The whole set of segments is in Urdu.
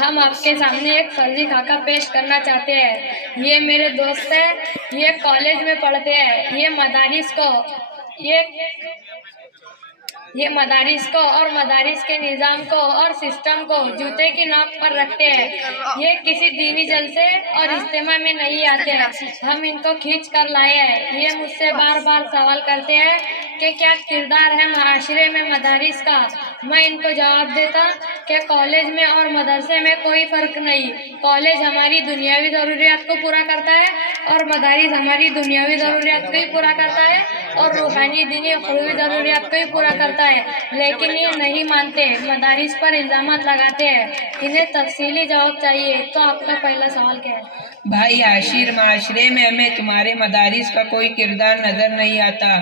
ہم آپ کے سامنے ایک فرضی خاکہ پیش کرنا چاہتے ہیں۔ یہ میرے دوست ہیں، یہ کالج میں پڑھتے ہیں، یہ مدارس کو اور مدارس کے نظام کو اور سسٹم کو جوتے کی نوک پر رکھتے ہیں۔ یہ کسی دینی جلسے اور اجتماع میں نہیں آتے، ہم ان کو کھینچ کر لائے ہیں۔ یہ مجھ سے بار بار سوال کرتے ہیں کہ کیا کردار ہے معاشرے میں مدارس کا۔ میں ان کو جواب دیتا کہ کالج میں اور مدرسے میں کوئی فرق نہیں۔ کالج ہماری دنیاوی ضروریات کو پورا کرتا ہے اور مدارس ہماری دنیاوی ضروریات کو ہی پورا کرتا ہے اور روحانی دینی اخروی ضروریات کو ہی پورا کرتا ہے، لیکن یہ نہیں مانتے، مدارس پر الزامات لگاتے ہیں۔ انہیں تفصیلی جواب چاہیے۔ تو آپ کا پہلا سوال کیا ہے؟ بھائی عاشر، معاشرے میں ہمیں تمہارے مدارس کا کوئی کردار نظر نہیں آتا،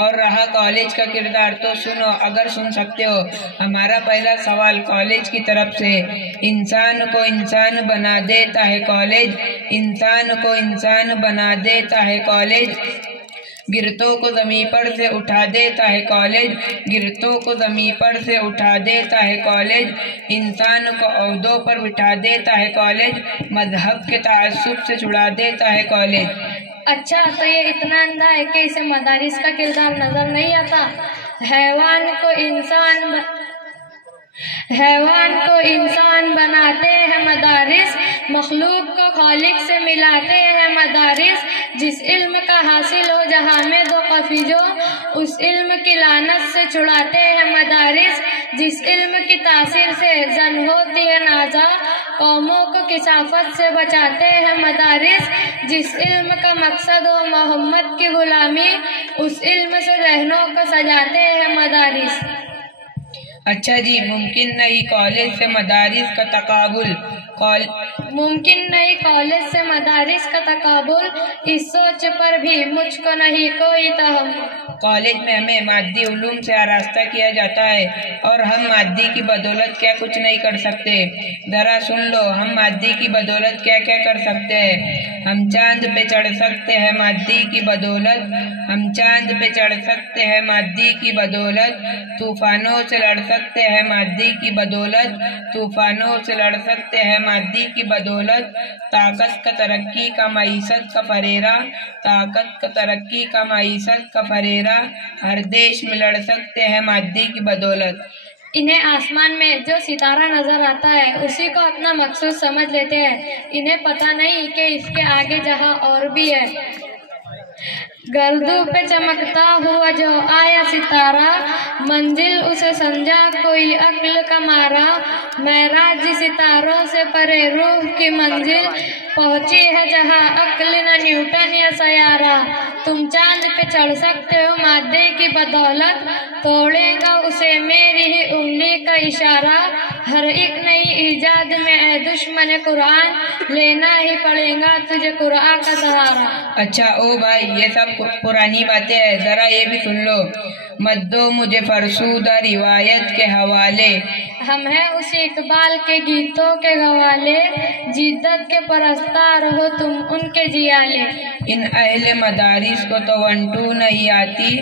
اور رہا کالج کا کردار تو سنو اگر سن سکتے ہو۔ ہمارا پہلا سوال کالج کی طرف سے، انسان کو انسان بنا دیتا ہے کالج، انسان کو انسان بنا دیتا ہے کالج، گرتوں کو زمین پر سے اٹھا دیتا ہے کالج، گرتوں کو زمین پر سے اٹھا دیتا ہے کالج، انسان کو عہدوں پر بٹھا دیتا ہے کالج، مذہب کے تعصب سے چھڑا دیتا ہے کالج۔ اچھا، تو یہ اتنا اندھا ہے کہ اسے مدارس کا کردار نظر نہیں آتا؟ حیوان کو انسان بناتے ہیں مدارس، مخلوق کو خالق سے ملاتے ہیں مدارس، جس علم کا حاصل ہو جہاں میں دو قفیجو، اس علم کی لعنت سے چھڑاتے ہیں مدارس، جس علم کی تاثیر سے زن ہوتی ہے نازا، قوموں کو کثافت سے بچاتے ہیں مدارس، جس علم کا مقصد ہو محمد کی غلامی، اس علم سے ذہنوں کو سجاتے ہیں مدارس۔ اچھا جی، ممکن نہیں کالج سے مدارس کا تقابل؟ ممکن نہیں کالج سے مدارس کا تقابل، اس سوچ پر بھی مجھ کو نہیں کوئی تحمل۔ کالج میں ہمیں مادی علوم سے آراستہ کیا جاتا ہے اور ہم مادی کی بدولت کیا کچھ نہیں کر سکتے۔ ذرا سن لو، ہم مادی کی بدولت کیا کیا کر سکتے ہیں۔ ہم چاند پہ چڑھ سکتے ہیں مادی کی بدولت، ہم چاند پہ چڑھ سکتے ہیں مادی کی بدولت، طوفانوں سے لڑ سکتے ہیں مادی کی بدولت، طوفانوں سے لڑ سکتے ہیں مادی کی بدولت، طاقت کا ترقی کا معیشت کا فریرہ، طاقت کا ترقی کا معیشت کا فریرہ، ہر دیش میں لڑ سکتے ہیں مادی کی بدولت۔ انہیں آسمان میں جو ستارہ نظر آتا ہے اسی کو اپنا مقصود سمجھ لیتے ہیں، انہیں پتہ نہیں کہ اس کے آگے جہاں اور بھی ہے۔ گردوں پہ چمکتا ہوا جو آیا ستارہ، منزل اسے سمجھا کوئی عقل کا مارا، معراج ستاروں سے پرے روح کی منزل، پہنچی ہے جہاں عقل نہ نیوٹن یا سیارہ۔ تم چاند پہ چڑھ سکتے ہو مادے کی بدولت، توڑے گا اسے میری ہی انگلی کا اشارہ، ہر ایک نئی ایجاد میں اے دشمن قرآن، لینا ہی پڑے گا تجھے قرآن کا سہارا۔ اچھا او بھائی، یہ سب پرانی باتیں ہیں، ذرا یہ بھی سن لو۔ مت دو مجھے فرسودہ روایت کے حوالے، ہم ہیں اسی اقبال کے گیتوں کے گوالے، جدت کے پرستار ہو تم ان کے جیالے۔ ان اہل مدارس کو تو 1 2 نہیں آتی،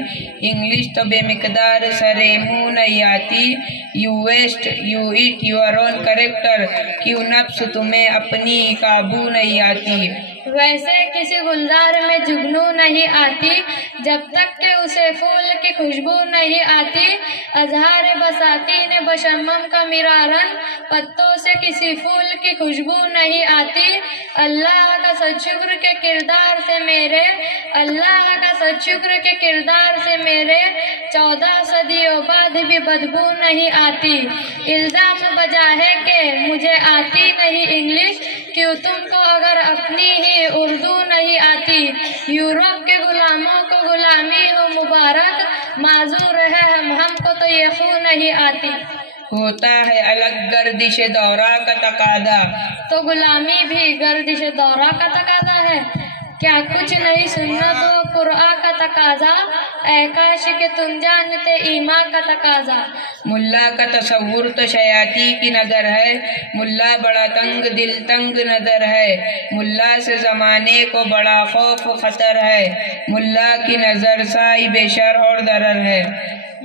انگلش تو بے مقدار سرے منہ نہیں آتی، you waste you eat your own character, کیوں نفس تمہیں اپنی قابو نہیں آتی۔ ویسے کسی گلزار میں جگنو نہیں آتی، جب تک کہ اسے پھول کی خوشبو نہیں آتی، اظہار بساتین بشمم کا مرارن، پتوں سے کسی پھول کی خوشبو نہیں آتی۔ اللہ کا سچ شکر کے کردار سے میرے، اللہ کا سچ شکر کے کردار سے میرے، 14 صدیوں بعد بھی بدبو نہیں آتی۔ الزام بجا ہے کہ مجھے آتی نہیں انگلش، کیوں تم کو اگر اپنی ہی اردو نہیں آتی۔ یورپ کے غلاموں کو غلامی ہو مبارک، معذور ہے ہم کو تو یہ خو نہیں آتی۔ ہوتا ہے الگ گردش دورہ کا تقاضا، تو غلامی بھی گردش دورہ کا تقاضا ہے۔ کیا کچھ نہیں سننا تو قرآن کا تقاضا، اے کاش کہ تم جانتے ایمان کا تقاضا۔ ملا کا تصور تو شیاطی کی نظر ہے، ملا بڑا تنگ دل تنگ نظر ہے، ملا سے زمانے کو بڑا خوف و خطر ہے، ملا کی نظر سائی بے شر اور ضرر ہے۔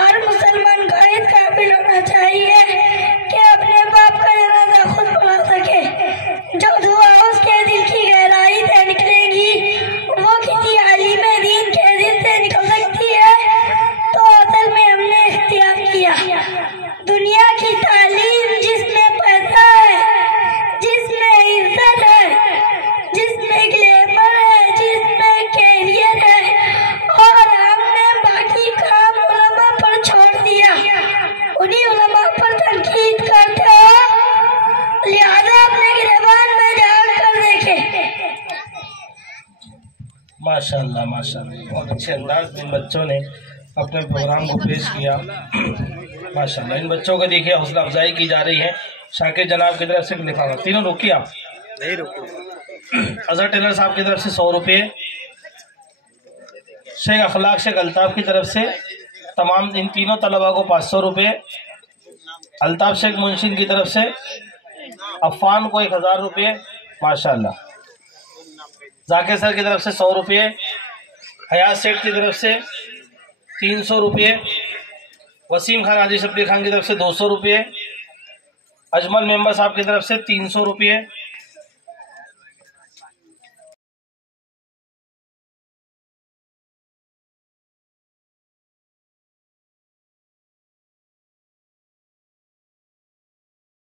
ہر مسلمان کا اس قابل ہونا چاہیے کہ اپنے باپ کا جنازہ خود پڑھا سکے. جو دعا اس کے دل کی گہرائی سے نکلے گی وہ کسی عالم دین کے دل سے نکل سکتی ہے. تو اصل میں ہم نے اختیار کیا دنیا کی تعلیم جس میں پیسہ ہے، جس میں عزت ہے، جس میں گلیمر ہے، جس میں کیریئر ہے، اور ہم نے باقی کام علماء پر چھوڑ دیا. انہی علماء پر تنقید کرتے ہو، لہذا اپنے گریبان میں جھانک کر دیکھیں. ماشاءاللہ ماشاءاللہ، بہت اچھے انداز میں ان بچوں نے اپنے پروگرام کو پیش کیا. ماشاءاللہ ان بچوں کو دیکھیے حوصلہ افزائی کی جا رہی ہے. شاکر جناب کی طرف سے لکھا ہوا، تینوں روکیے آپ. اظہر ٹیلر صاحب کی طرف سے 100 روپے، شیخ اخلاق شیخ الطاف کی طرف سے تمام ان تینوں طلباء کو 500 روپے، الطاف شیخ منشین کی طرف سے عفان کو 1000 روپے. ماشاءاللہ ذاکر سر کی طرف سے 100 روپے، حیات سیٹ کی طرف سے 300 روپے، وسیم خان حاجی شبیر خان کی طرف سے 200 روپے، اجمل ممبر صاحب کی طرف سے 300 روپے،